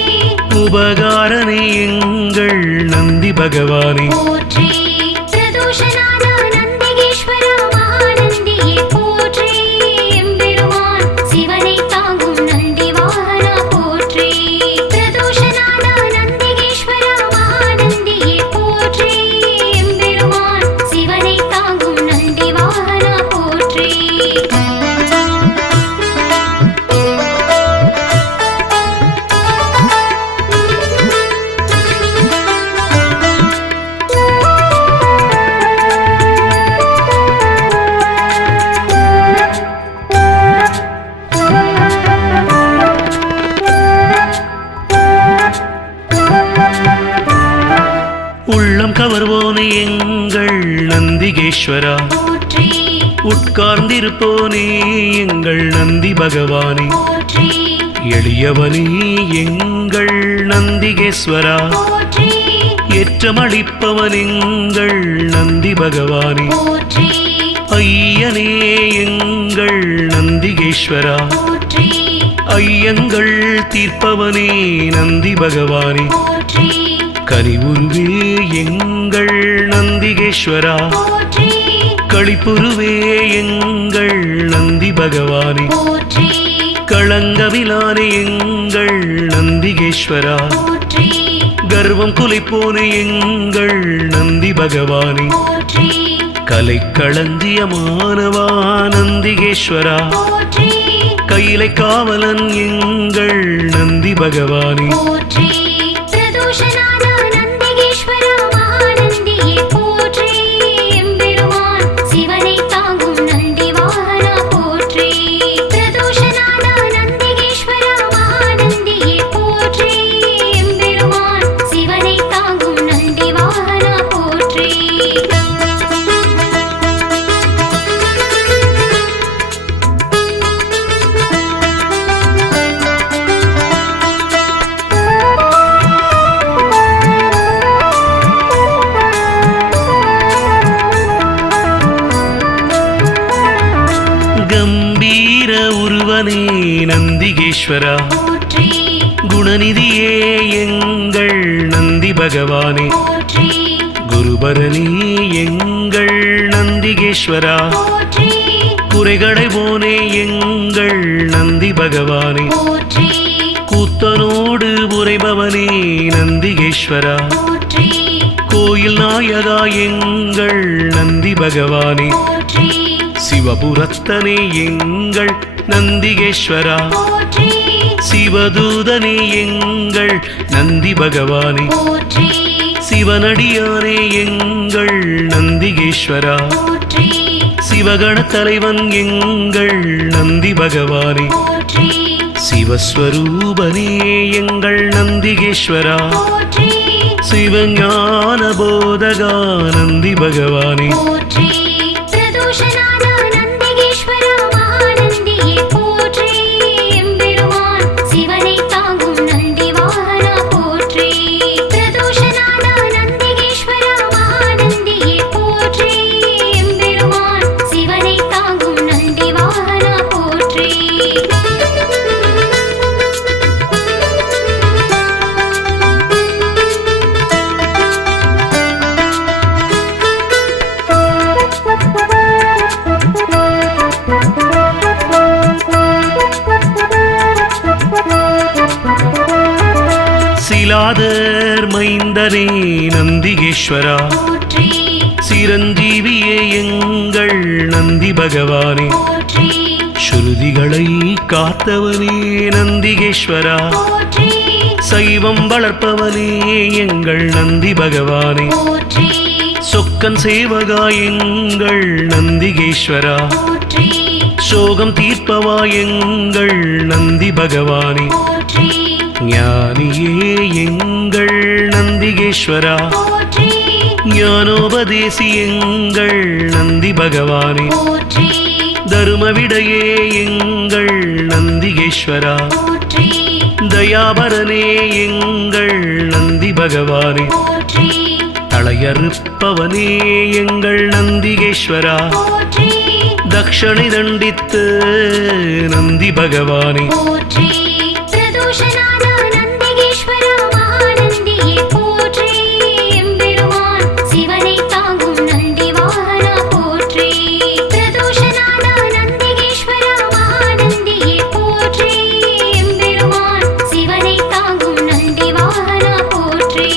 உபகாரனே எங்கள் நந்தி பகவானே, போற்றி பிரதோஷநாத நந்திகேஸ்வர மகாநந்தியே போற்றி எம்பெருமான் சிவனை தாங்கும் நந்தி வாகனா போற்றி பிரதோஷநாத நந்திகேஸ்வர மகாநந்தியே போற்றி எம்பெருமான் சிவனை தாங்கும் நந்தி வாகனா போற்றி உள்ளம் கவர்வோனே எங்கள் நந்திகேஸ்வரா, போற்றி உட்கார்ந்திருப்போனே எங்கள் நந்தி பகவானே, போற்றி எளியவனே எங்கள் நந்திகேஸ்வரா, போற்றி ஏற்றமளிப்பவன் எங்கள் நந்தி பகவானே, போற்றி ஐயனே எங்கள் நந்திகேஸ்வரா, போற்றி ஐயங்கள் தீர்ப்பவனே நந்தி பகவானே, போற்றி கனிவுருவே எங்கள் நந்திகேஸ்வரா, போற்றி களிப்புருவே எங்கள் நந்தி பகவானே, போற்றி களங்கமிலானே எங்கள் நந்திகேஸ்வரா, போற்றி கர்வம் குலைப்போனே எங்கள் நந்தி பகவானே, போற்றி கலைக்களஞ்சியமானவா நந்திகேஸ்வரா, போற்றி கையிலை காவலன் எங்கள் நந்தி பகவானே, போற்றி பிரதோஷநாத நந்திகேஸ்வர மகாநந்தியே போற்றி எம்பெருமான் சிவனை தாங்கும் நந்தி வாகனா போற்றி பிரதோஷநாத நந்திகேஸ்வர மகாநந்தியே போற்றி எம்பெருமான் சிவனை தாங்கும் நந்தி வாகனா போற்றி கம்பீர உருவனே நந்திகேஸ்வரா, போற்றி குணநிதியே எங்கள் நந்தி நந்தி பகவானே போற்றி குருபரனே எங்கள் நந்திகேஸ்வரா போற்றி குறைகளை போனே எங்கள் நந்தி பகவானே போற்றி கூத்தனோடு உரைபவனே நந்திகேஸ்வரா போற்றி கோயில் நாயகா எங்கள் நந்தி பகவானே போற்றி சிவபுரத்தனே எங்கள் நந்திகேஸ்வரா போற்றி சிவதூதனே எங்கள் நந்தி பகவானே போற்றி சிவனடியானே எங்கள் நந்திகேஸ்வரா போற்றி சிவகண தலைவன் எங்கள் நந்தி பகவானே போற்றி சிவஸ்வரூபனே எங்கள் நந்திகேஸ்வரா போற்றி சிவஞான போதகா நந்தி பகவானே போற்றி பிரதோஷநாத நந்திகேஸ்வர மகாநந்தியே போற்றி எம்பெருமான் சிவனை தாங்கும் நந்தி வாகனா போற்றி பிரதோஷநாத நந்திகேஸ்வர மகாநந்தியே போற்றி எம்பெருமான் சிவனை தாங்கும் நந்தி வாகனா போற்றி சிலாதர் மைந்தனே நந்திகேஸ்வரா போற்றி சிரஞ்சீவியே எங்கள் நந்தி பகவானே போற்றி ஸ்ருதிகளை காத்தவனே நந்திகேஸ்வரா போற்றி சைவம் வளர்ப்பவனே எங்கள் நந்தி பகவானே போற்றி சொக்கன் சேவகா எங்கள் நந்திகேஸ்வரா போற்றி சோகம் தீர்ப்பவா எங்கள் நந்தி பகவானே போற்றி ஞானியே எங்கள் நந்திகேஸ்வரா போற்றி ஞானோபதேசி எங்கள் நந்தி பகவானே போற்றி தருமவிடையே எங்கள் நந்திகேஸ்வரா போற்றி தயாபரனே எங்கள் நந்தி பகவானே போற்றி தளையறுப்பவனே எங்கள் நந்திகேஸ்வரா போற்றி தக்ஷணை தண்டித்து நந்தி பகவானே போற்றி பிரதோஷநாத நந்திகேஸ்வர மகாநந்தியே போற்றி எம்பெருமான் சிவனை தாங்கும் நந்தி வாகனா போற்றி பிரதோஷநாத நந்திகேஸ்வர மகாநந்தியே போற்றி எம்பெருமான் சிவனை தாங்கும் நந்தி வாகனா போற்றி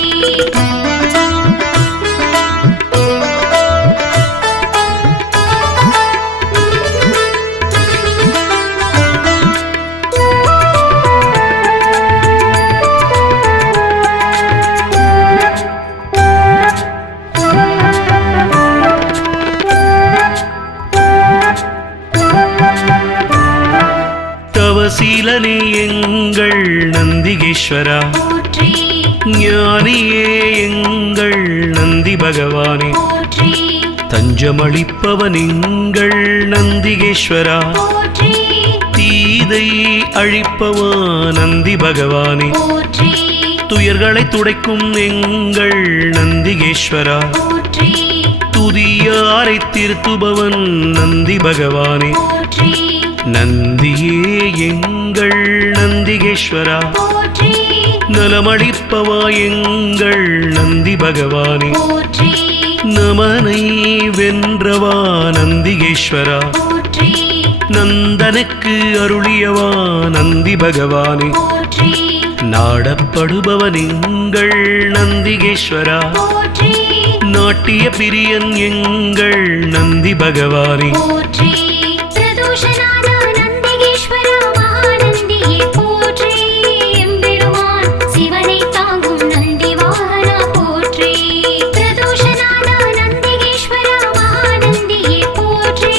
தவசீலனே எங்கள் நந்திகேஸ்வரா போற்றி ஞானியே எங்கள் நந்தி பகவானே போற்றி தஞ்சமளிப்பவன் எங்கள் நந்திகேஸ்வரா போற்றி தீதை அழிப்பவா நந்தி பகவானே போற்றி துயர்களை துடைக்கும் எங்கள் நந்திகேஸ்வரா போற்றி துதியாரை திருத்துபவன் நந்தி பகவானே போற்றி நந்தியே எங்கள் நந்திகேஸ்வரா போற்றி நலமளிப்பவா எங்கள் நந்தி பகவானே போற்றி நமனை வென்றவா நந்திகேஸ்வரா போற்றி நந்தனுக்கு அருளியவா நந்தி பகவானே போற்றி நாடப்படுபவன் எங்கள் நந்திகேஸ்வரா போற்றி நாட்டிய பிரியன் எங்கள் நந்தி பகவானே போற்றி பிரதோஷநாத நந்திகேஸ்வர மகாநந்தியே போற்றி எம்பெருமான் சிவனை தாங்கும் நந்தி வாகனா போற்றி பிரதோஷநாத நந்திகேஸ்வர மகாநந்தியே போற்றி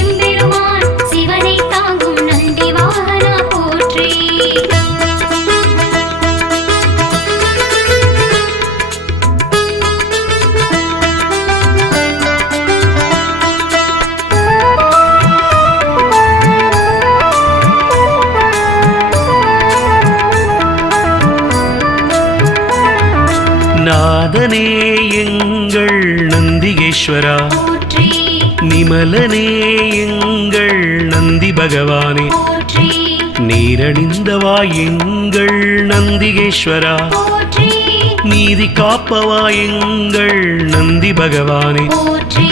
எம்பெருமான் சிவனை தாங்கும் நந்தி வாகனா போற்றி நாதனே எங்கள் நந்திகேஸ்வரா போற்றி நிமலனே எங்கள் நந்தி பகவானே போற்றி நீரணிந்தவா எங்கள் நந்திகேஸ்வரா போற்றி நீதி காப்பவா எங்கள் நந்தி பகவானே போற்றி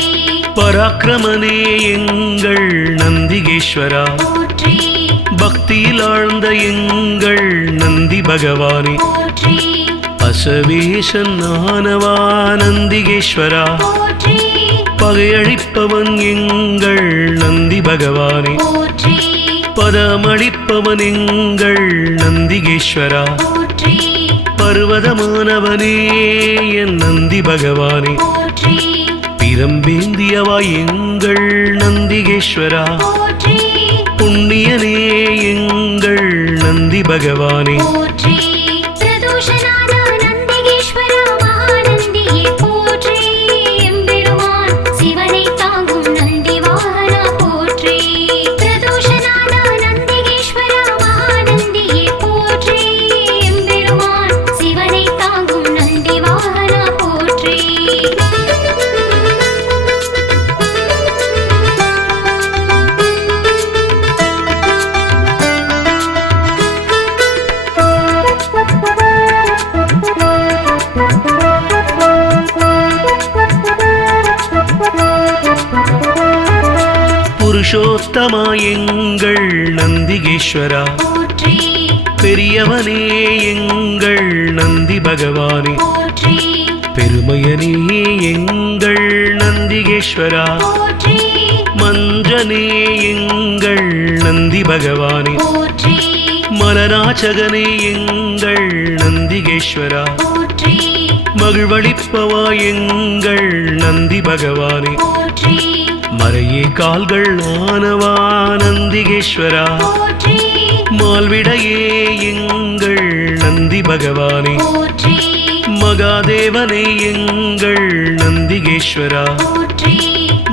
பராக்கிரமனே எங்கள் நந்திகேஸ்வரா போற்றி பக்தியில் ஆழ்ந்த எங்கள் நந்தி பகவானே போற்றி அசவேசன் ஆனவா நந்திகேஸ்வரா போற்றி பகையழிப்பவன் எங்கள் நந்தி பகவானே போற்றி பதமளிப்பவன் எங்கள் நந்திகேஸ்வரா போற்றி பர்வதமானவனே என் நந்தி பகவானே போற்றி பிரம்பேந்தியவா எங்கள் நந்திகேஸ்வரா போற்றி புண்ணியனே எங்கள் நந்தி பகவானே போற்றி பிரதோஷநாத நந்திகேஸ்வர மகாநந்தியே போற்றி எம்பெருமான் சிவனை தாங்கும் நந்தி வாகனா போற்றி பிரதோஷநாத நந்திகேஸ்வர மகாநந்தியே போற்றி எம்பெருமான் சிவனை தாங்கும் நந்தி வாகனா போற்றி புருஷோத்தமா எங்கள் நந்திகேஸ்வரா போற்றி பெரியவனே எங்கள் நந்தி பகவானே போற்றி பெருமையனே எங்கள் நந்திகேஸ்வரா போற்றி மஞ்சனே எங்கள் நந்தி பகவானே போற்றி மலராச்சகனே எங்கள் நந்திகேஸ்வரா போற்றி மகிழ்வளிப்பவா எங்கள் நந்தி பகவானே போற்றி மறையே கால்கள் ஆனவா நந்திகேஸ்வரா போற்றி மால்விடையே எங்கள் நந்தி பகவானே போற்றி மகாதேவனே எங்கள் நந்திகேஸ்வரா போற்றி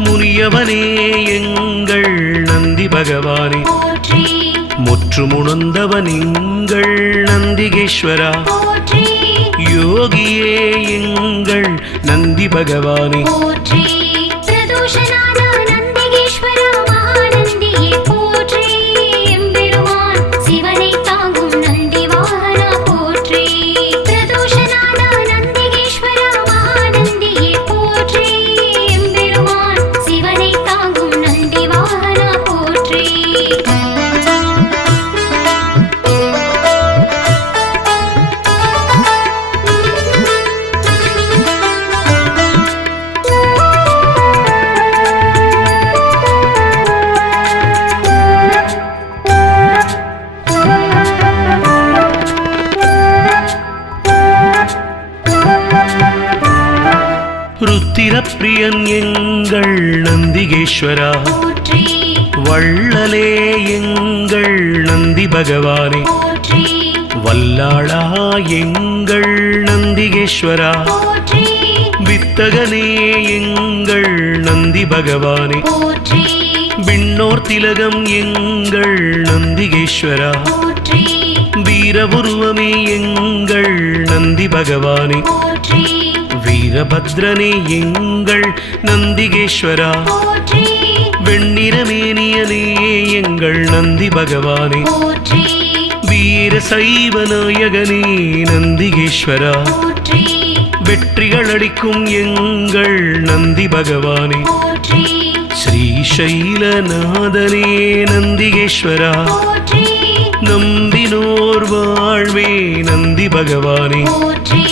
முனியவனே எங்கள் நந்தி பகவானே போற்றி முற்றுமுணர்ந்தவன் எங்கள் நந்திகேஸ்வரா போற்றி யோகியே எங்கள் நந்தி பகவானே போற்றி பிரதோஷநாத நந்திகேஸ்வர மகாநந்தியே போற்றி எம்பெருமான் சிவனை தாங்கும் நந்தி வாகனா போற்றி பிரதோஷநாத நந்திகேஸ்வர மகாநந்தியே போற்றி எம்பெருமான் சிவனை தாங்கும் நந்தி வாகனா போற்றி ருத்திரப்பிரியன் எங்கள் நந்திகேஸ்வரா போற்றி வள்ளலே எங்கள் நந்தி பகவானே போற்றி வல்லாளா எங்கள் நந்திகேஸ்வரா போற்றி வித்தகனே எங்கள் நந்தி பகவானே போற்றி விண்ணோர் திலகம் எங்கள் நந்திகேஸ்வரா போற்றி வீரபுருவமே எங்கள் நந்தி பகவானே போற்றி வீரபத்ரனே எங்கள் நந்திகேஸ்வரா போற்றி வெண்ணிறமேனியனே எங்கள் நந்தி பகவானே போற்றி வீர சைவ நாயகனே நந்திகேஸ்வரா போற்றி வெற்றிகள் அளிக்கும் எங்கள் நந்தி பகவானே போற்றி ஸ்ரீசைலநாதனே நந்திகேஸ்வரா போற்றி நம்பினோர் வாழ்வே நந்தி பகவானே போற்றி